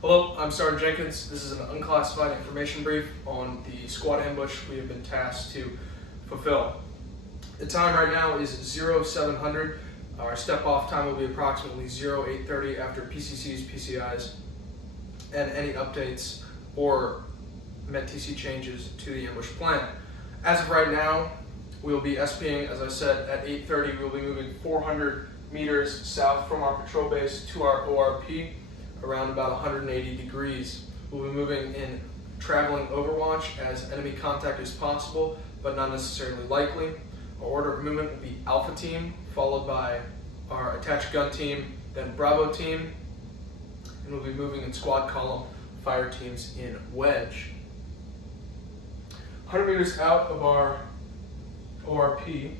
Hello, I'm Sergeant Jenkins. This is an unclassified information brief on the squad ambush we have been tasked to fulfill. The time right now is 0700. Our step-off time will be approximately 0830 after PCCs, PCIs, and any updates or METTC changes to the ambush plan. As of right now, we will be SPing, as I said, at 8:30. We will be moving 400 meters south from our patrol base to our ORP, around about 180 degrees. We'll be moving in traveling overwatch as enemy contact is possible, but not necessarily likely. Our order of movement will be Alpha Team, followed by our attached gun team, then Bravo Team, and we'll be moving in squad column fire teams in wedge. 100 meters out of our ORP,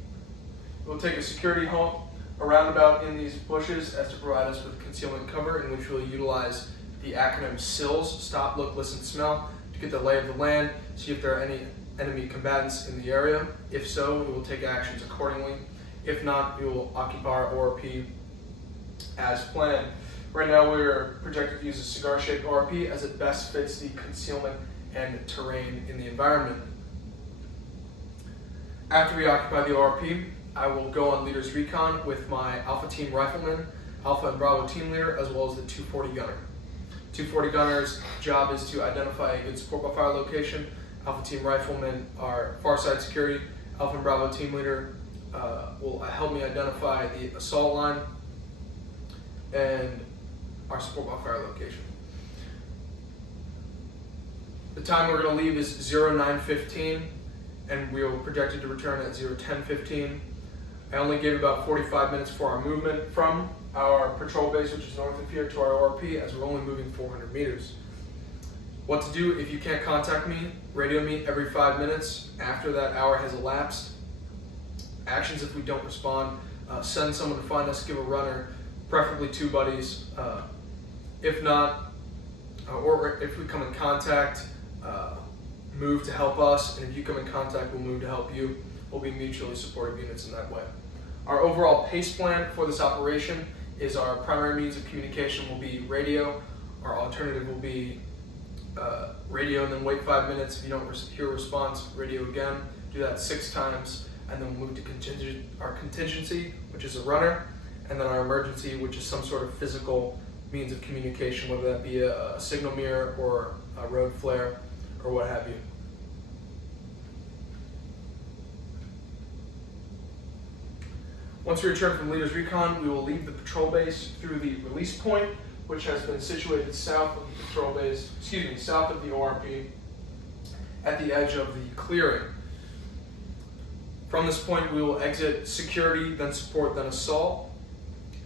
we'll take a security hump around about in these bushes as to provide us with concealment cover, in which we'll utilize the acronym SILS, Stop, Look, Listen, Smell, to get the lay of the land, see if there are any enemy combatants in the area. If so, we will take actions accordingly. If not, we will occupy our ORP as planned. Right now we're projected to use a cigar-shaped ORP as it best fits the concealment and terrain in the environment. After we occupy the ORP, I will go on leader's recon with my Alpha Team rifleman, Alpha and Bravo team leader, as well as the 240 gunner. 240 gunner's job is to identify a good support by fire location. Alpha Team rifleman are far side security. Alpha and Bravo team leader will help me identify the assault line and our support by fire location. The time we're going to leave is 09:15, and we are projected to return at 0:10:15. I only gave about 45 minutes for our movement from our patrol base, which is north of here, to our ORP, as we're only moving 400 meters. What to do if you can't contact me? Radio me every 5 minutes after that hour has elapsed. Actions if we don't respond: send someone to find us, give a runner, preferably 2 buddies. If not, or if we come in contact, move to help us, and if you come in contact, we'll move to help you. We'll be mutually supportive units in that way. Our overall pace plan for this operation is our primary means of communication will be radio. Our alternative will be radio and then wait 5 minutes. If you don't hear a response, radio again. Do that 6 times, and then we'll move to our contingency, which is a runner, and then our emergency, which is some sort of physical means of communication, whether that be a signal mirror or a road flare or what have you. Once we return from Leader's Recon, we will leave the patrol base through the release point, which has been situated south of the patrol base, south of the ORP, at the edge of the clearing. From this point, we will exit security, then support, then assault,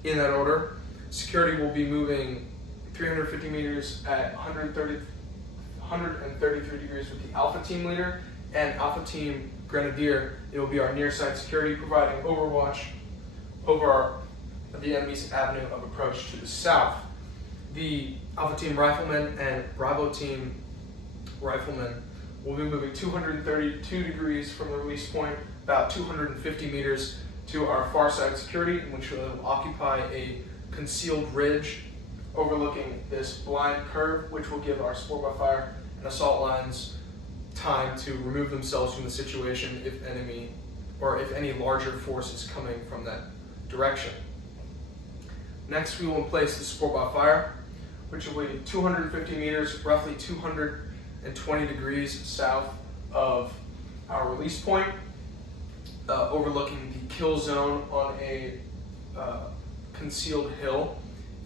in that order. Security will be moving 350 meters at 133 degrees with the Alpha Team leader and Alpha Team Grenadier. It will be our near side security, providing overwatch over the enemy's avenue of approach to the south. The Alpha Team riflemen and Bravo Team riflemen will be moving 232 degrees from the release point, about 250 meters to our far side security, in which we will occupy a concealed ridge overlooking this blind curve, which will give our support by fire and assault lines time to remove themselves from the situation if any larger force is coming from that direction. Next, we will place the support by fire, which will be 250 meters, roughly 220 degrees south of our release point, overlooking the kill zone on a concealed hill.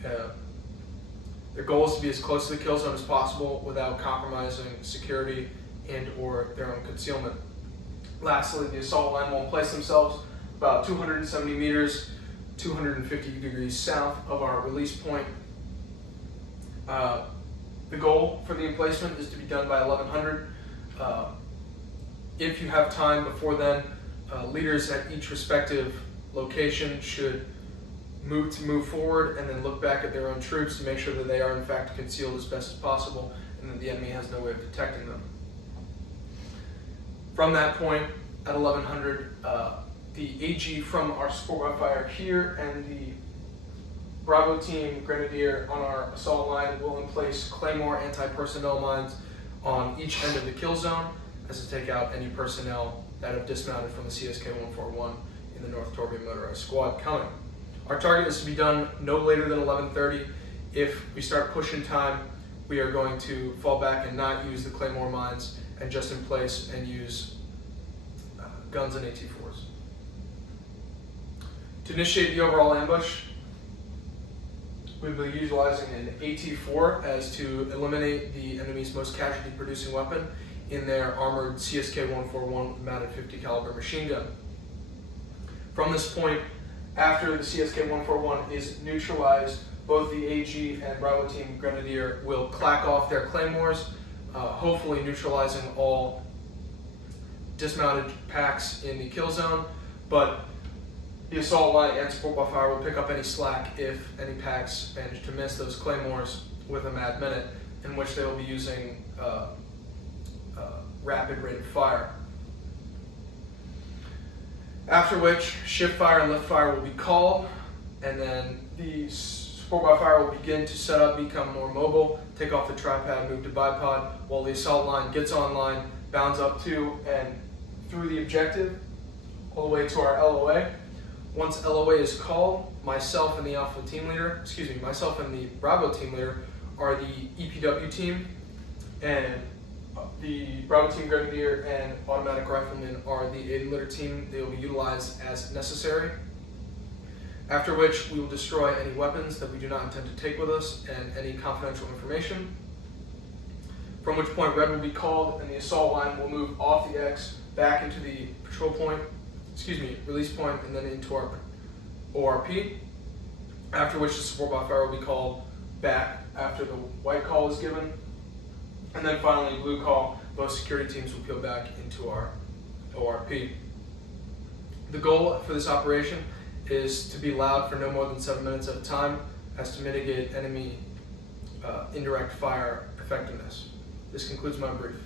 Their goal is to be as close to the kill zone as possible without compromising security and or their own concealment. Lastly, the assault line will place themselves about 270 meters, 250 degrees south of our release point. The goal for the emplacement is to be done by 1100. If you have time before then, leaders at each respective location should move forward and then look back at their own troops to make sure that they are in fact concealed as best as possible and that the enemy has no way of detecting them. From that point, at 1100, the AG from our support by fire here and the Bravo Team Grenadier on our assault line will emplace Claymore anti-personnel mines on each end of the kill zone as to take out any personnel that have dismounted from the CSK-141 in the North Torbay Motorized Squad coming. Our target is to be done no later than 11:30. If we start pushing time, we are going to fall back and not use the Claymore mines and just in place and use guns and AT-4s. To initiate the overall ambush, we'll be utilizing an AT-4 as to eliminate the enemy's most casualty-producing weapon in their armored CSK-141 mounted 50 caliber machine gun. From this point, after the CSK-141 is neutralized, both the AG and Bravo Team Grenadier will clack off their claymores, hopefully neutralizing all dismounted packs in the kill zone, but the assault line and support by fire will pick up any slack if any packs manage to miss those claymores with a mad minute, in which they will be using rapid rate of fire. After which, shift fire and lift fire will be called, and then the support by fire will begin to set up, become more mobile, take off the tripod, move to bipod, while the assault line gets online, bounds up to and through the objective, all the way to our LOA. Once LOA is called, myself and the Bravo team leader are the EPW team, and the Bravo Team Grenadier and Automatic Riflemen are the aid and litter team. They will be utilized as necessary. After which, we will destroy any weapons that we do not intend to take with us and any confidential information. From which point, red will be called and the assault line will move off the X back into the release point, and then into our ORP. After which, the support by fire will be called back after the white call is given. And then finally, blue call, both security teams will peel back into our ORP. The goal for this operation is to be loud for no more than 7 minutes at a time, as to mitigate enemy indirect fire effectiveness. This concludes my brief.